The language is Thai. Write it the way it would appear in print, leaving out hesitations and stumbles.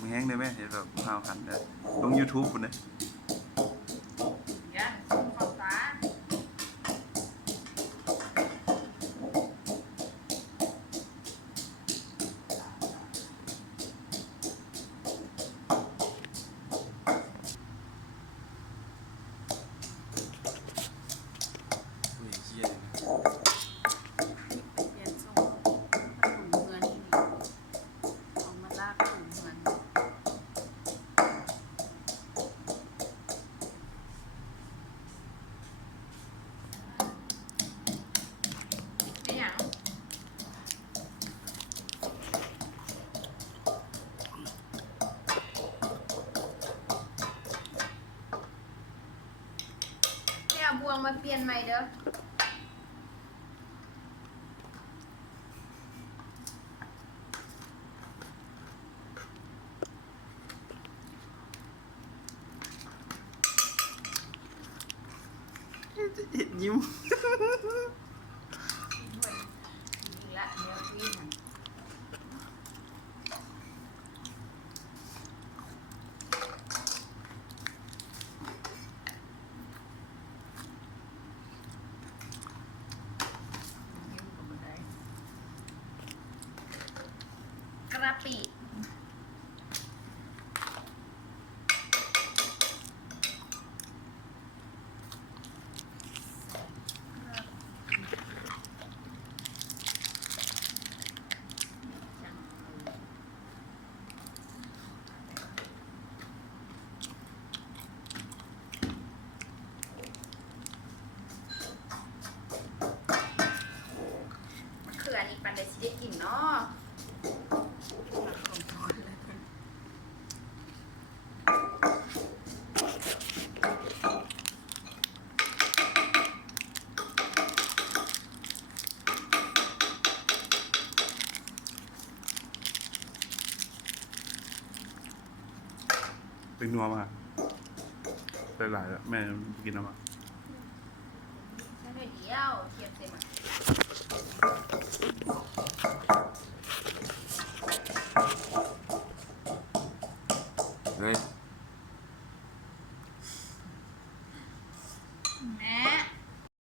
มึงแห้งได้ไหมเห็นแบบข้าวหันนะลง YouTube คนนี้ยันส่งข้าวสาร อุ้ยเหี้ย เปลี่ยนส่งถุงเงินนี่เอามาลากถุงเงินนี่หยังไปเอาบวงมาเปลี่ยนใหม่เด้อ ยิ้ม ด้วยอีกละเดี๋ยวคุยกันยิ้มกับบันไดกระปิเขื่อนอีกปันไดสิได้กินเนาะเป็นนัวมากหลายๆแล้วแม่กินแล้วมา แค่หน่อยเดียวเทียบเต็มอ่ะ เฮ้ย